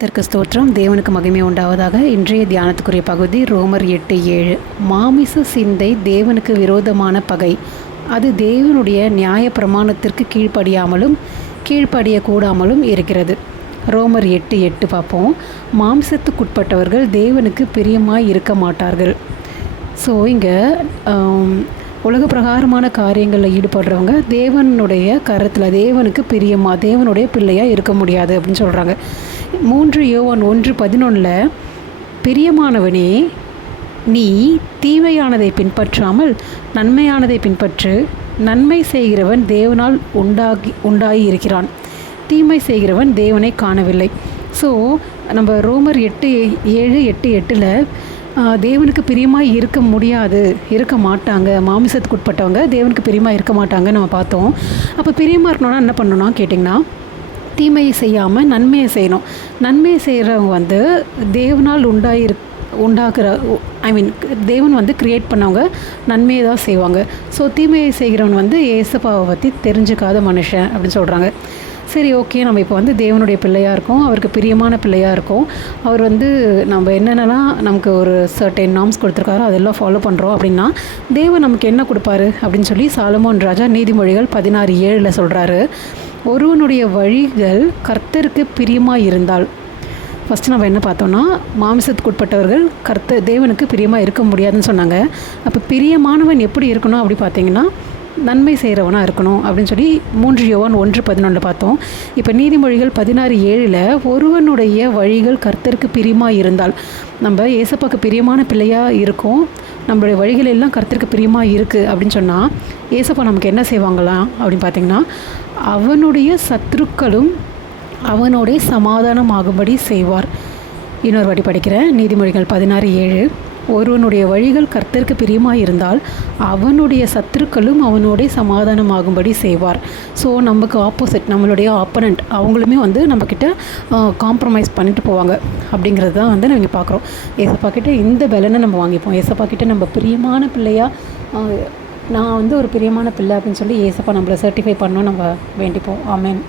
கர்த்தருக்கு ஸ்தோத்திரம். தேவனுக்கு மகிமை உண்டாவதாக. இன்றைய தியானத்துக்குரிய பகுதி ரோமர் 8:7. மாமிச சிந்தை தேவனுக்கு விரோதமான பகை. அது தேவனுடைய நியாய பிரமாணத்திற்கு கீழ்ப்படியக்கூடாமலும் இருக்கிறது. ரோமர் 8:8 பார்ப்போம். மாம்சத்துக்குட்பட்டவர்கள் தேவனுக்கு பிரியமாய் இருக்க மாட்டார்கள். ஸோ இங்கே உலக பிரகாரமான காரியங்களில் ஈடுபடுறவங்க தேவனுடைய கரத்தில் தேவனுக்கு தேவனுடைய பிள்ளையாக இருக்க முடியாது அப்படின்னு சொல்கிறாங்க. 3 யோவான் 1:11 பிரியமானவனே, நீ தீமையானதை பின்பற்றாமல் நன்மையானதை பின்பற்று. நன்மை செய்கிறவன் தேவனால் உண்டாகி இருக்கிறான், தீமை செய்கிறவன் தேவனை காணவில்லை. ஸோ நம்ம ரோமர் 8:7-8:8 தேவனுக்கு பிரியமாக இருக்க மாட்டாங்க. மாமிசத்துக்குட்பட்டவங்க தேவனுக்கு பிரியமாக இருக்க மாட்டாங்க நம்ம பார்த்தோம். அப்போ பிரியமாக இருக்கணும்னா என்ன பண்ணணும்னா கேட்டிங்கன்னா, தீமையை செய்யாமல் நன்மையை செய்யணும். நன்மையை செய்கிறவங்க தேவனால் தேவன் கிரியேட் பண்ணவங்க நன்மையை தான் செய்வாங்க. ஸோ தீமையை செய்கிறவன் ஏசப்பாவை பற்றி தெரிஞ்சுக்காத மனுஷன் அப்படின்னு சொல்கிறாங்க. சரி, ஓகே, நம்ம இப்போ தேவனுடைய பிள்ளையாக இருக்கோம், அவருக்கு பிரியமான பிள்ளையாக இருக்கோம். அவர் நம்ம என்னென்னலாம் நமக்கு ஒரு சர்டைன் நார்ம்ஸ் கொடுத்துருக்காரோ அதெல்லாம் ஃபாலோ பண்ணுறோம் அப்படின்னா தேவன் நமக்கு என்ன கொடுப்பாரு அப்படின்னு சொல்லி சாலமோன் ராஜா நீதிமொழிகள் 16:7 சொல்கிறாரு. ஒருவனுடைய வழிகள் கர்த்தருக்கு பிரியமாக இருந்தால், ஃபஸ்ட்டு நம்ம என்ன பார்த்தோம்னா, மாமிசத்துக்குட்பட்டவர்கள் தேவனுக்கு பிரியமாக இருக்க முடியாதுன்னு சொன்னாங்க. அப்போ பிரியமானவன் எப்படி இருக்கணும் அப்படி பார்த்தீங்கன்னா, நன்மை செய்கிறவனாக இருக்கணும் அப்படின்னு சொல்லி 3 யோவான் 1:11 பார்த்தோம். இப்போ நீதிமொழிகள் 16:7 ஒருவனுடைய வழிகள் கர்த்தருக்கு பிரியமாக இருந்தால், நம்ம ஏசப்பாக்கு பிரியமான பிள்ளையாக இருக்கோம், நம்மளுடைய வழிகள் எல்லாம் கர்த்தருக்கு பிரியமாக இருக்குது அப்படின்னு சொன்னால் ஏசப்பா நமக்கு என்ன செய்வாங்களாம் அப்படின்னு பார்த்திங்கன்னா, அவனுடைய சத்துருக்களும் அவனுடைய சமாதானம் ஆகும்படி செய்வார். இன்னொரு வாட்டி படிக்கிறேன். நீதிமொழிகள் 16:7 ஒருவனுடைய வழிகள் கர்த்தருக்கு பிரியமாக இருந்தால் அவனுடைய சத்துருக்களும் அவனுடைய சமாதானம் ஆகும்படி செய்வார். ஸோ நமக்கு ஆப்போசிட், நம்மளுடைய ஆப்பனண்ட் அவங்களுமே நம்மக்கிட்ட காம்ப்ரமைஸ் பண்ணிட்டு போவாங்க அப்படிங்கிறது தான் நம்ம பார்க்குறோம். ஏசப்பா கிட்ட இந்த பலனை நம்ம வாங்கிப்போம். ஏசப்பா கிட்ட நம்ம பிரியமான பிள்ளையாக, நான் ஒரு பிரியமான பிள்ளை அப்படின்னு சொல்லி ஏசப்பா நம்மளை சர்டிஃபை பண்ணணும் நம்ம வேண்டிப்போம். ஆமென்.